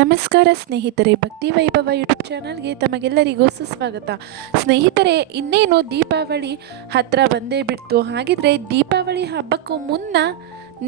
ನಮಸ್ಕಾರ ಸ್ನೇಹಿತರೆ, ಭಕ್ತಿ ವೈಭವ ಯೂಟ್ಯೂಬ್ ಚಾನಲ್ಗೆ ತಮಗೆಲ್ಲರಿಗೂ ಸುಸ್ವಾಗತ. ಸ್ನೇಹಿತರೆ, ಇನ್ನೇನು ದೀಪಾವಳಿ ಹತ್ತಿರ ಬಂದೇ ಬಿಡ್ತು. ಹಾಗಿದ್ರೆ ದೀಪಾವಳಿ ಹಬ್ಬಕ್ಕೂ ಮುನ್ನ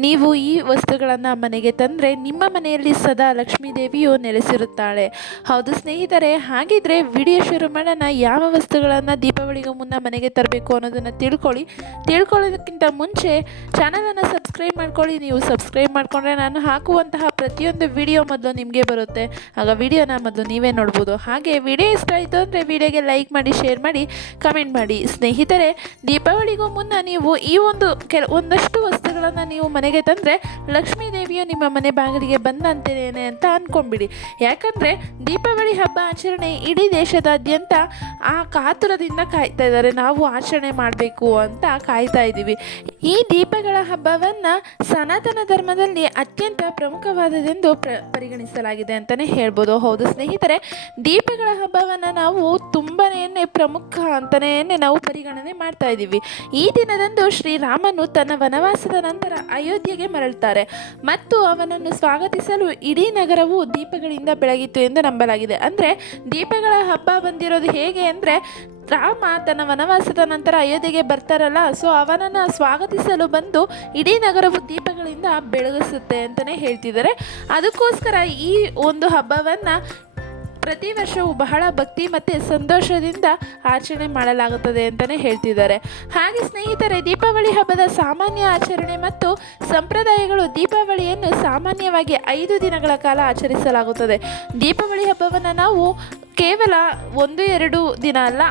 ನೀವು ಈ ವಸ್ತುಗಳನ್ನು ಮನೆಗೆ ತಂದರೆ ನಿಮ್ಮ ಮನೆಯಲ್ಲಿ ಸದಾ ಲಕ್ಷ್ಮೀ ದೇವಿಯು ನೆಲೆಸಿರುತ್ತಾಳೆ. ಹೌದು ಸ್ನೇಹಿತರೆ, ಹಾಗಿದ್ರೆ ವಿಡಿಯೋ ಶುರು ಮಾಡೋಣ. ಯಾವ ವಸ್ತುಗಳನ್ನು ದೀಪಾವಳಿಗೂ ಮುನ್ನ ಮನೆಗೆ ತರಬೇಕು ಅನ್ನೋದನ್ನು ತಿಳ್ಕೊಳ್ಳಿ. ತಿಳ್ಕೊಳ್ಳೋದಕ್ಕಿಂತ ಮುಂಚೆ ಚಾನಲನ್ನು ಸಬ್ಸ್ಕ್ರೈಬ್ ಮಾಡ್ಕೊಳ್ಳಿ. ನೀವು ಸಬ್ಸ್ಕ್ರೈಬ್ ಮಾಡಿಕೊಂಡ್ರೆ ನಾನು ಹಾಕುವಂತಹ ಪ್ರತಿಯೊಂದು ವಿಡಿಯೋ ಮೊದಲು ನಿಮಗೆ ಬರುತ್ತೆ. ಆಗ ವಿಡಿಯೋನ ಮೊದಲು ನೀವೇ ನೋಡ್ಬೋದು. ಹಾಗೆ ವಿಡಿಯೋ ಇಷ್ಟ ಆಯಿತು ಅಂದರೆ ವಿಡಿಯೋಗೆ ಲೈಕ್ ಮಾಡಿ ಶೇರ್ ಮಾಡಿ ಕಮೆಂಟ್ ಮಾಡಿ. ಸ್ನೇಹಿತರೆ, ದೀಪಾವಳಿಗೂ ಮುನ್ನ ನೀವು ಈ ಒಂದು ಕೆಲ ಒಂದಷ್ಟು ವಸ್ತುಗಳನ್ನು ನೀವು ಮನೆಗೆ ತಂದರೆ ಲಕ್ಷ್ಮೀ ದೇವಿಯು ನಿಮ್ಮ ಮನೆ ಬಾಗಿಲಿಗೆ ಬಂದಂತೇನೆ ಅಂತ ಅಂದ್ಕೊಂಡ್ಬಿಡಿ ಯಾಕಂದರೆ ದೀಪಾವಳಿ ಹಬ್ಬ ಆಚರಣೆ ಇಡೀ ದೇಶದಾದ್ಯಂತ ಆ ಕಾತುರದಿಂದ ಕಾಯ್ತಾ ಇದ್ದಾರೆ. ನಾವು ಆಚರಣೆ ಮಾಡಬೇಕು ಅಂತ ಕಾಯ್ತಾ ಇದ್ದೀವಿ. ಈ ದೀಪಗಳ ಹಬ್ಬವನ್ನು ಸನಾತನ ಧರ್ಮದಲ್ಲಿ ಅತ್ಯಂತ ಪ್ರಮುಖವಾದದೆಂದು ಪ್ರ, ಪರಿಗಣಿಸಲಾಗಿದೆ ಅಂತಲೇ ಹೇಳ್ಬೋದು. ಹೌದು ಸ್ನೇಹಿತರೆ, ದೀಪಗಳ ಹಬ್ಬವನ್ನು ನಾವು ತುಂಬನೇ ಪ್ರಮುಖ ಅಂತಲೇ ನಾವು ಪರಿಗಣನೆ ಮಾಡ್ತಾ ಇದ್ದೀವಿ. ಈ ದಿನದಂದು ಶ್ರೀರಾಮನು ತನ್ನ ವನವಾಸದ ನಂತರ ಅಯೋಧ್ಯೆಗೆ ಮರಳುತ್ತಾರೆ. ಮತ್ತು ಅವನನ್ನು ಸ್ವಾಗತಿಸಲು ಇಡೀ ನಗರವು ದೀಪಗಳಿಂದ ಬೆಳಗಿತ್ತು ಎಂದು ನಂಬಲಾಗಿದೆ. ಅಂದರೆ ದೀಪಗಳ ಹಬ್ಬ ಬಂದಿರೋದು ಹೇಗೆ ಅಂದರೆ ರಾಮ ತನ್ನ ವನವಾಸದ ನಂತರ ಅಯೋಧ್ಯೆಗೆ ಬರ್ತಾರಲ್ಲ ಸೊ ಅವನನ್ನು ಸ್ವಾಗತಿಸಲು ಬಂದು ಇಡೀ ನಗರವು ದೀಪಗಳಿಂದ ಬೆಳಗಿಸುತ್ತೆ ಅಂತಲೇ ಹೇಳ್ತಿದ್ದಾರೆ. ಅದಕ್ಕೋಸ್ಕರ ಈ ಒಂದು ಹಬ್ಬವನ್ನು ಪ್ರತಿ ವರ್ಷವೂ ಬಹಳ ಭಕ್ತಿ ಮತ್ತು ಸಂತೋಷದಿಂದ ಆಚರಣೆ ಮಾಡಲಾಗುತ್ತದೆ ಅಂತಲೇ ಹೇಳ್ತಿದ್ದಾರೆ. ಹಾಗೆ ಸ್ನೇಹಿತರೆ, ದೀಪಾವಳಿ ಹಬ್ಬದ ಸಾಮಾನ್ಯ ಆಚರಣೆ ಮತ್ತು ಸಂಪ್ರದಾಯಗಳು ದೀಪಾವಳಿಯನ್ನು ಸಾಮಾನ್ಯವಾಗಿ ಐದು ದಿನಗಳ ಕಾಲ ಆಚರಿಸಲಾಗುತ್ತದೆ. ದೀಪಾವಳಿ ಹಬ್ಬವನ್ನು ನಾವು ಕೇವಲ ಒಂದು, ಎರಡು ದಿನ ಅಲ್ಲ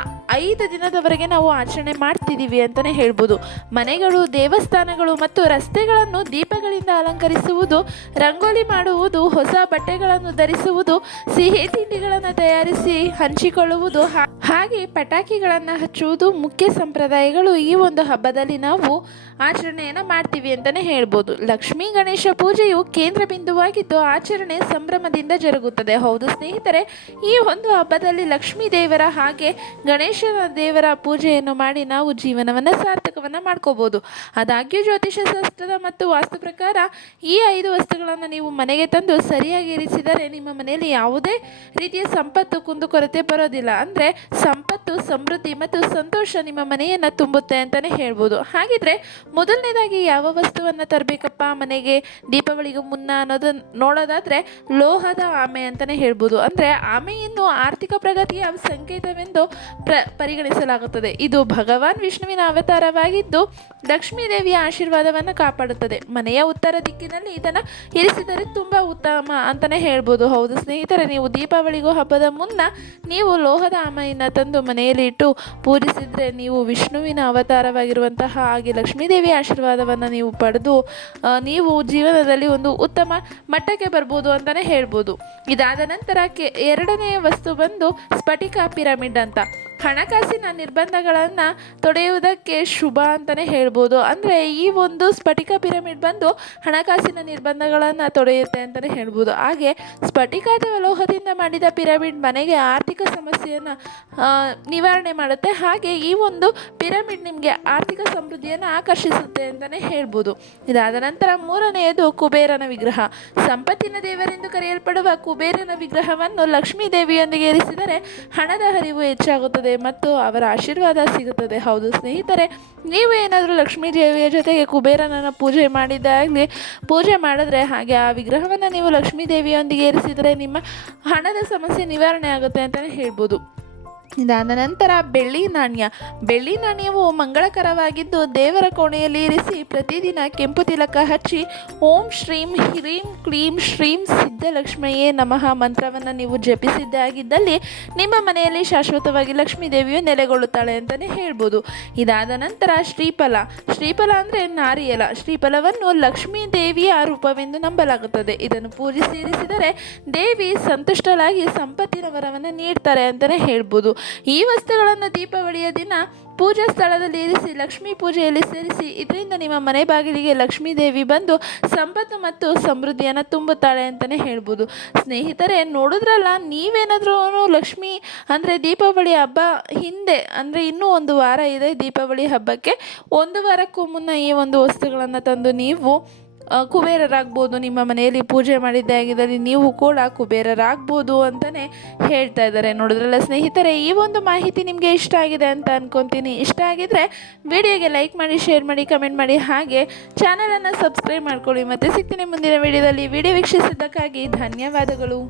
ಐದು ದಿನದವರೆಗೆ ನಾವು ಆಚರಣೆ ಮಾಡ್ತಿದ್ದೀವಿ ಅಂತಲೇ ಹೇಳ್ಬೋದು. ಮನೆಗಳು, ದೇವಸ್ಥಾನಗಳು ಮತ್ತು ರಸ್ತೆಗಳನ್ನು ದೀಪಗಳಿಂದ ಅಲಂಕರಿಸುವುದು, ರಂಗೋಲಿ ಮಾಡುವುದು, ಹೊಸ ಬಟ್ಟೆಗಳನ್ನು ಧರಿಸುವುದು, ಸಿಹಿ ತಿಂಡಿಗಳನ್ನು ತಯಾರಿಸಿ ಹಂಚಿಕೊಳ್ಳುವುದು ಹಾಗೆ ಪಟಾಕಿಗಳನ್ನು ಹಚ್ಚುವುದು, ಮುಖ್ಯ ಸಂಪ್ರದಾಯಗಳು ಈ ಒಂದು ಹಬ್ಬದಲ್ಲಿ ನಾವು ಆಚರಣೆಯನ್ನು ಮಾಡ್ತೀವಿ ಅಂತಲೇ ಹೇಳ್ಬೋದು. ಲಕ್ಷ್ಮೀ ಗಣೇಶ ಪೂಜೆಯು ಕೇಂದ್ರ ಬಿಂದುವಾಗಿದ್ದು ಆಚರಣೆ ಸಂಭ್ರಮದಿಂದ ಜರುಗುತ್ತದೆ. ಹೌದು ಸ್ನೇಹಿತರೆ, ಈ ಒಂದು ಹಬ್ಬದಲ್ಲಿ ಲಕ್ಷ್ಮೀ ದೇವರ ಹಾಗೆ ಗಣೇಶನ ದೇವರ ಪೂಜೆಯನ್ನು ಮಾಡಿ ನಾವು ಜೀವನವನ್ನು ಸಾರ್ಥಕವನ್ನು ಮಾಡ್ಕೋಬೋದು. ಆದಾಗ್ಯೂ ಜ್ಯೋತಿಷ ಶಾಸ್ತ್ರದ ಮತ್ತು ವಾಸ್ತು ಪ್ರಕಾರ ಈ ಐದು ವಸ್ತುಗಳನ್ನು ನೀವು ಮನೆಗೆ ತಂದು ಸರಿಯಾಗಿ ಇರಿಸಿದರೆ ನಿಮ್ಮ ಮನೆಯಲ್ಲಿ ಯಾವುದೇ ರೀತಿಯ ಸಂಪತ್ತು ಕುಂದುಕೊರತೆ ಬರೋದಿಲ್ಲ. ಅಂದರೆ ಸಂಪತ್ತು ಸಮೃದ್ಧಿ ಮತ್ತು ಸಂತೋಷ ನಿಮ್ಮ ಮನೆಯನ್ನು ತುಂಬುತ್ತೆ ಅಂತಲೇ ಹೇಳ್ಬೋದು. ಹಾಗಿದ್ರೆ ಮೊದಲನೇದಾಗಿ ಯಾವ ವಸ್ತುವನ್ನು ತರಬೇಕಪ್ಪ ಮನೆಗೆ? ದೀಪಾವಳಿಗೂ ಮುನ್ನ ಅನ್ನೋದನ್ನ ನೋಡೋದಾದರೆ ಲೋಹದ ಆಮೆ ಅಂತಲೇ ಹೇಳ್ಬೋದು. ಅಂದರೆ ಆಮೆಯನ್ನು ಆರ್ಥಿಕ ಪ್ರಗತಿಯ ಸಂಕೇತವೆಂದು ಪ್ರ ಪರಿಗಣಿಸಲಾಗುತ್ತದೆ. ಇದು ಭಗವಾನ್ ವಿಷ್ಣುವಿನ ಅವತಾರವಾಗಿದ್ದು ಲಕ್ಷ್ಮೀ ದೇವಿಯ ಆಶೀರ್ವಾದವನ್ನು ಕಾಪಾಡುತ್ತದೆ. ಮನೆಯ ಉತ್ತರ ದಿಕ್ಕಿನಲ್ಲಿ ಇದನ್ನು ಇರಿಸಿದರೆ ತುಂಬ ಉತ್ತಮ ಅಂತಲೇ ಹೇಳ್ಬೋದು. ಹೌದು ಸ್ನೇಹಿತರೆ, ನೀವು ದೀಪಾವಳಿಗೂ ಹಬ್ಬದ ಮುನ್ನ ನೀವು ಲೋಹದ ಆಮೆಯನ್ನು ತಂದು ಮನೆಯಲ್ಲಿ ಇಟ್ಟು ಪೂಜಿಸಿದರೆ ನೀವು ವಿಷ್ಣುವಿನ ಅವತಾರವಾಗಿರುವಂತಹ ಹಾಗೆ ಲಕ್ಷ್ಮೀದೇವಿ ಆಶೀರ್ವಾದವನ್ನು ನೀವು ಪಡೆದು ನೀವು ಜೀವನದಲ್ಲಿ ಒಂದು ಉತ್ತಮ ಮಟ್ಟಕ್ಕೆ ಬರ್ಬೋದು ಅಂತಲೇ ಹೇಳ್ಬೋದು. ಇದಾದ ನಂತರ ಕೆ ಎರಡನೆಯ ವಸ್ತು ಬಂದು ಸ್ಫಟಿಕ ಪಿರಮಿಡ್ ಅಂತ. ಹಣಕಾಸಿನ ನಿರ್ಬಂಧಗಳನ್ನು ತೊಡೆಯುವುದಕ್ಕೆ ಶುಭ ಅಂತಲೇ ಹೇಳ್ಬೋದು. ಅಂದರೆ ಈ ಒಂದು ಸ್ಫಟಿಕ ಪಿರಮಿಡ್ ಬಂದು ಹಣಕಾಸಿನ ನಿರ್ಬಂಧಗಳನ್ನು ತೊಡೆಯುತ್ತೆ ಅಂತಲೇ ಹೇಳ್ಬೋದು. ಹಾಗೆ ಸ್ಫಟಿಕ ಅಥವಾ ಲೋಹದಿಂದ ಮಾಡಿದ ಪಿರಮಿಡ್ ಮನೆಗೆ ಆರ್ಥಿಕ ಸಮಸ್ಯೆಯನ್ನು ನಿವಾರಣೆ ಮಾಡುತ್ತೆ. ಹಾಗೆ ಈ ಒಂದು ಪಿರಮಿಡ್ ನಿಮಗೆ ಆರ್ಥಿಕ ಸಮೃದ್ಧಿಯನ್ನು ಆಕರ್ಷಿಸುತ್ತೆ ಅಂತಲೇ ಹೇಳ್ಬೋದು. ಇದಾದ ನಂತರ ಮೂರನೆಯದು ಕುಬೇರನ ವಿಗ್ರಹ. ಸಂಪತ್ತಿನ ದೇವರೆಂದು ಕರೆಯಲ್ಪಡುವ ಕುಬೇರನ ವಿಗ್ರಹವನ್ನು ಲಕ್ಷ್ಮೀ ದೇವಿಯೊಂದಿಗೆ ಇರಿಸಿದರೆ ಹಣದ ಹರಿವು ಹೆಚ್ಚಾಗುತ್ತದೆ. ಮತ್ತು ಅವರ ಆಶೀರ್ವಾದ ಸಿಗುತ್ತದೆ. ಹೌದು ಸ್ನೇಹಿತರೆ, ನೀವು ಏನಾದರೂ ಲಕ್ಷ್ಮೀ ದೇವಿಯ ಜೊತೆಗೆ ಕುಬೇರನನ್ನು ಪೂಜೆ ಮಾಡಿದ್ದಾಗಲಿ ಪೂಜೆ ಮಾಡಿದ್ರೆ ಹಾಗೆ ಆ ವಿಗ್ರಹವನ್ನು ನೀವು ಲಕ್ಷ್ಮೀ ದೇವಿಯೊಂದಿಗೆ ಇರಿಸಿದರೆ ನಿಮ್ಮ ಹಣದ ಸಮಸ್ಯೆ ನಿವಾರಣೆ ಆಗುತ್ತೆ ಅಂತಲೇ ಹೇಳ್ಬೋದು. ಇದಾದ ನಂತರ ಬೆಳ್ಳಿ ನಾಣ್ಯ. ಬೆಳ್ಳಿ ನಾಣ್ಯವು ಮಂಗಳಕರವಾಗಿದ್ದು ದೇವರ ಕೋಣೆಯಲ್ಲಿ ಇರಿಸಿ ಪ್ರತಿದಿನ ಕೆಂಪು ತಿಲಕ ಹಚ್ಚಿ, ಓಂ ಶ್ರೀಂ ಹ್ರೀಂ ಕ್ಲೀಂ ಶ್ರೀಂ ಸಿದ್ಧಲಕ್ಷ್ಮಿಯೇ ನಮಃ ಮಂತ್ರವನ್ನು ನೀವು ಜಪಿಸಿದ್ದೇ ಆಗಿದ್ದಲ್ಲಿ ನಿಮ್ಮ ಮನೆಯಲ್ಲಿ ಶಾಶ್ವತವಾಗಿ ಲಕ್ಷ್ಮೀ ದೇವಿಯು ನೆಲೆಗೊಳ್ಳುತ್ತಾಳೆ ಅಂತಲೇ ಹೇಳ್ಬೋದು. ಇದಾದ ನಂತರ ಶ್ರೀಫಲ. ಶ್ರೀಫಲ ಅಂದರೆ ನಾರಿಯಲ. ಶ್ರೀಫಲವನ್ನು ಲಕ್ಷ್ಮೀ ದೇವಿಯ ರೂಪವೆಂದು ನಂಬಲಾಗುತ್ತದೆ. ಇದನ್ನು ಪೂಜಿಸಿ ಇರಿಸಿದರೆ ದೇವಿ ಸಂತುಷ್ಟಳಾಗಿ ಸಂಪತ್ತಿನ ವರವನ್ನು ನೀಡ್ತಾರೆ ಅಂತಲೇ ಹೇಳ್ಬೋದು. ಈ ವಸ್ತುಗಳನ್ನು ದೀಪಾವಳಿಯ ದಿನ ಪೂಜಾ ಸ್ಥಳದಲ್ಲಿ ಇರಿಸಿ, ಲಕ್ಷ್ಮೀ ಪೂಜೆಯಲ್ಲಿ ಸೇರಿಸಿ, ಇದರಿಂದ ನಿಮ್ಮ ಮನೆ ಬಾಗಿಲಿಗೆ ಲಕ್ಷ್ಮೀ ದೇವಿ ಬಂದು ಸಂಪತ್ತು ಮತ್ತು ಸಮೃದ್ಧಿಯನ್ನು ತುಂಬುತ್ತಾಳೆ ಅಂತಲೇ ಹೇಳ್ಬೋದು. ಸ್ನೇಹಿತರೆ, ನೋಡಿದ್ರಲ್ಲ ನೀವೇನಾದರೂ ಲಕ್ಷ್ಮಿ ಅಂದರೆ ದೀಪಾವಳಿ ಹಬ್ಬ ಹಿಂದೆ ಅಂದರೆ ಇನ್ನೂ ಒಂದು ವಾರ ಇದೆ ದೀಪಾವಳಿ ಹಬ್ಬಕ್ಕೆ. ಒಂದು ವಾರಕ್ಕೂ ಮುನ್ನ ಈ ಒಂದು ವಸ್ತುಗಳನ್ನು ತಂದು ನೀವು ಕುಬೇರರಾಗ್ಬೋದು, ನಿಮ್ಮ ಮನೆಯಲ್ಲಿ ಪೂಜೆ ಮಾಡಿದ್ದೇ ಆಗಿದ್ದಲ್ಲಿ ನೀವು ಕೂಡ ಕುಬೇರರಾಗ್ಬೋದು ಅಂತಲೇ ಹೇಳ್ತಾ ಇದ್ದಾರೆ. ನೋಡಿದ್ರಲ್ಲ ಸ್ನೇಹಿತರೆ, ಈ ಒಂದು ಮಾಹಿತಿ ನಿಮಗೆ ಇಷ್ಟ ಆಗಿದೆ ಅಂತ ಅಂದ್ಕೊತೀನಿ ಇಷ್ಟ ಆಗಿದ್ದರೆ ವಿಡಿಯೋಗೆ ಲೈಕ್ ಮಾಡಿ, ಶೇರ್ ಮಾಡಿ, ಕಮೆಂಟ್ ಮಾಡಿ, ಹಾಗೆ ಚಾನಲನ್ನು ಸಬ್ಸ್ಕ್ರೈಬ್ ಮಾಡ್ಕೊಳ್ಳಿ. ಮತ್ತೆ ಸಿಗ್ತೀನಿ ಮುಂದಿನ ವಿಡಿಯೋದಲ್ಲಿ. ವಿಡಿಯೋ ವೀಕ್ಷಿಸಿದ್ದಕ್ಕಾಗಿ ಧನ್ಯವಾದಗಳು.